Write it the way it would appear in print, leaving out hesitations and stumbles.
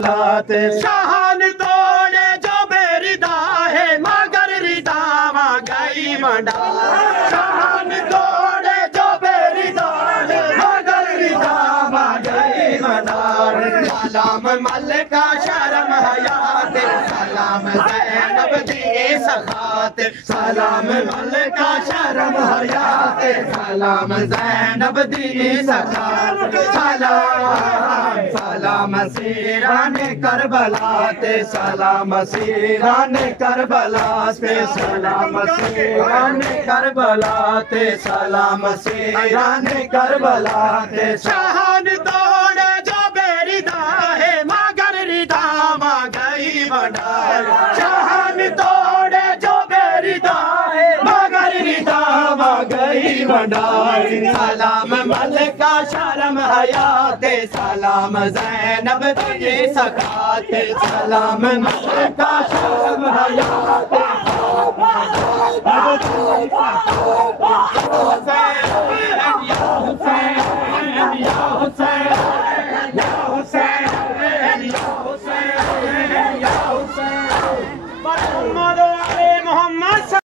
शान तोड़े जो बेरिदा है मगर रिदा गई मंडा। शान तोड़े जो बेरिदा है मगर रिदा गई मंडा। सलाम मलका शर्म हयात सलाम ज़ैनब दी सखात। सलाम मलका शर्म हयात सलाम ज़ैनब दी सखात। सलाम सलाम सीराने करबला ते सलाम सीराने करबला ते सलाम सीराने करबला ते सलाम सीराने करबला ते। शान तोड़े जो बेरिदा है मगर रिदा गई मंडा। शान तोड़े जो बेरिदा है मगर रिदा गई मंडा। सलाम मलका शर्म हयात सलाम ज़ैनब दी सखात। सलाम मलका शर्म हयात